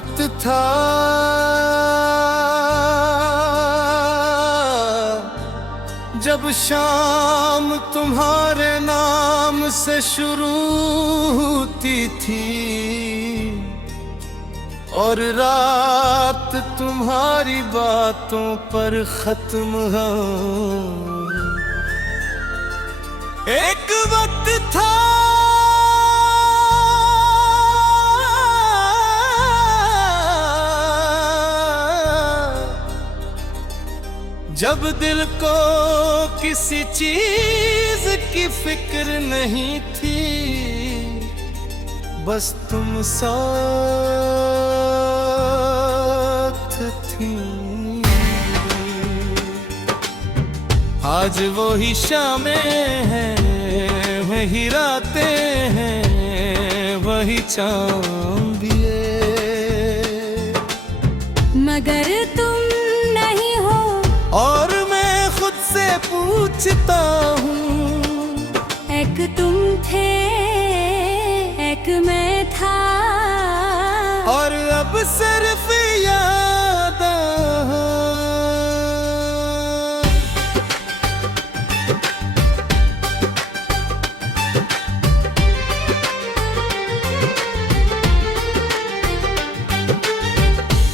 वक्त था जब शाम तुम्हारे नाम से शुरू होती थी और रात तुम्हारी बातों पर खत्म हो। एक वक्त था जब दिल को किसी चीज की फिक्र नहीं थी, बस तुम साथ थी। आज वही शामें हैं, वही रातें हैं, वही चांद भी है, मगर तुम नहीं हो। और मैं खुद से पूछता हूँ, एक तुम थे, एक मैं था, और अब सिर्फ याद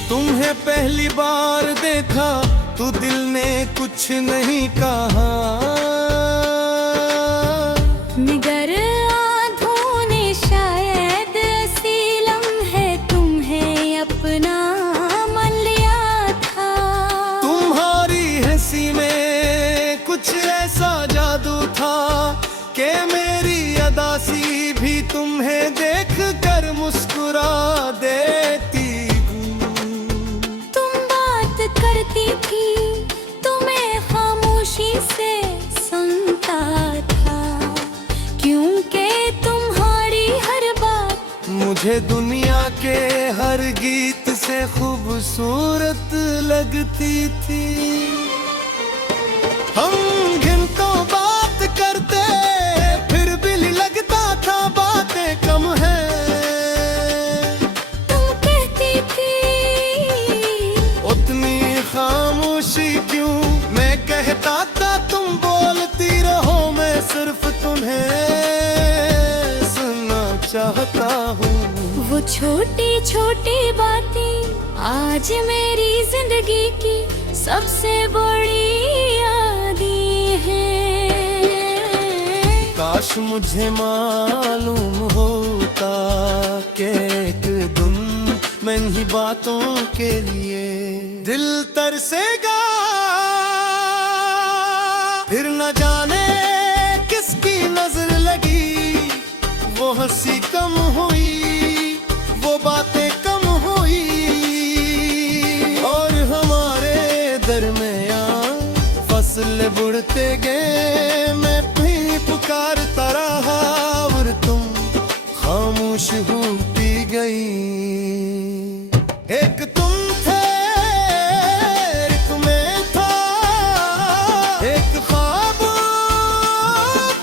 तुम्हें पहली बार देखा तो दिल ने कुछ नहीं कहा, मगर आँखों ने शायद ऐसी लम्हे तुम्हें अपना मन लिया था। तुम्हारी हंसी में कुछ ऐसा जादू था कि मेरी अदासी भी तुम्हें देख कर मुस्कुरा देती। करती थी तुम्हें खामोशी से सुनता था, क्योंकि तुम्हारी हर बात मुझे दुनिया के हर गीत से खूबसूरत लगती थी। हम घंटों बात करते फिर भी लगता था बातें कम है। खामोशी क्यों, मैं कहता था तुम बोलती रहो, मैं सिर्फ तुम्हें सुनना चाहता हूँ। वो छोटी छोटी बातें आज मेरी जिंदगी की सबसे बड़ी यादें हैं। काश मुझे मालूम होता कि एक दिन मैं ही बातों के लिए दिल तरसेगा, फिर न जाने किसकी नजर लगी, वो हंसी कम हुई, वो बातें कम हुई, और हमारे दरमियां फसल बुढ़ते गए। मैं भी पुकारता रहा और तुम खामोश होती गई। एक तुम थे, एक मैं था, एक ख्वाब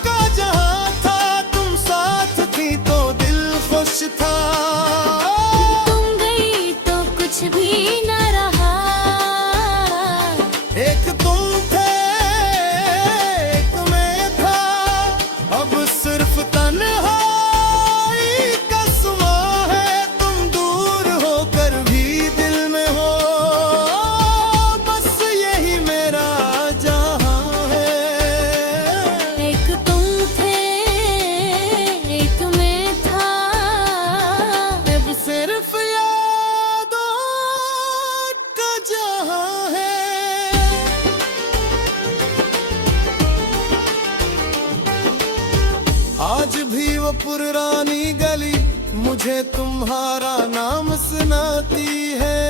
का जहां था, तुम साथ थी तो दिल खुश था। तुम गई तो कुछ भी न रहा। एक तुम थे, एक मैं था, अब सिर्फ तन्हाई का सुआ है, तुम दूर होकर भी दिल में हो, बस यही मेरा जहां है। एक तुम थे, एक मैं था, अब सिर्फ यादों का जहां है। आज भी वो पुरानी गली मुझे तुम्हारा नाम सुनाती है।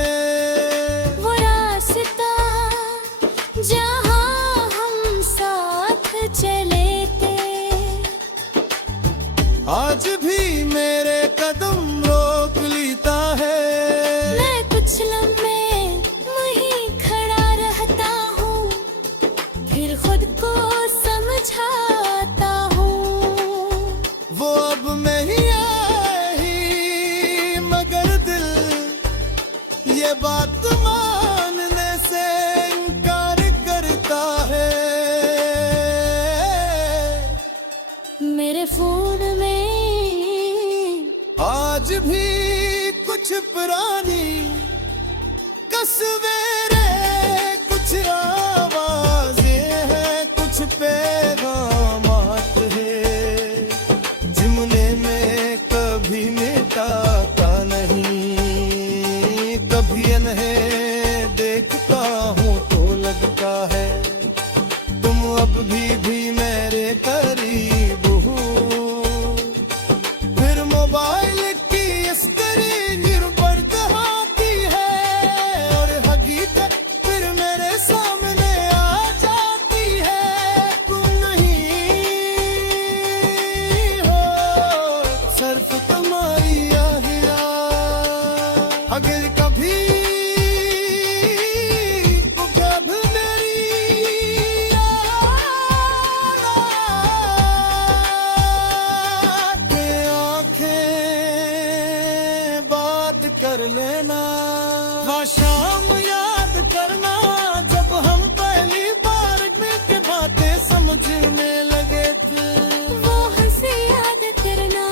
वो रास्ता जहाँ हम साथ चले थे, आज भी मेरे कदम रोक लेता है। मैं कुछ लम्हे वहीं खड़ा रहता हूँ, फिर खुद को समझाता हूँ। वो अब नहीं आई, मगर दिल पुरानी कसवेरे, कुछ आवाजें हैं, कुछ पैगामात है, जिमने में कभी मिटाता नहीं, कभी इन्हें देखता हूँ तो लगता है तुम अब भी मेरे करीब हो। फिर मोबाइल की स्क्रीन पर दिखाती है और हकीकत फिर मेरे सामने आ जाती है। तुम नहीं हो सिर्फ तुम्हारी यादियां, अगर कभी कर लेना, वह शाम याद करना जब हम पहली बार मिलके बातें समझने लगे थे। वो हंसी याद करना,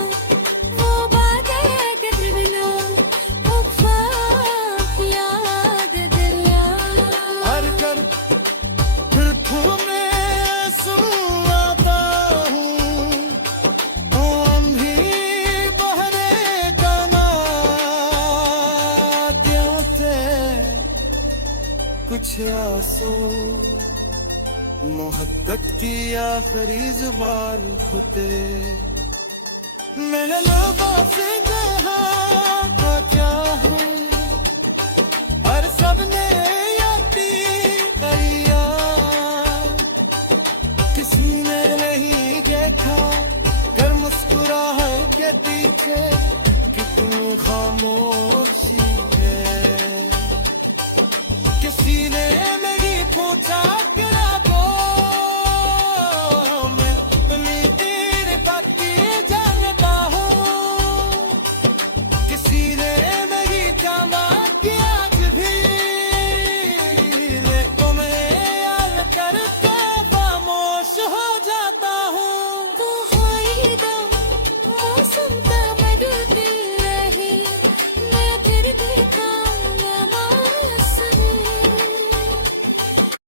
वो बातें करना, वो ख्वाब याद दिला। हर कर फिर तुम्हें सुनाता हूँ, हम भी बहरे कुछ आंसू मोहब्बत की आखिरी जुबान होते, मैंने लोगों से कहा तो क्या हूँ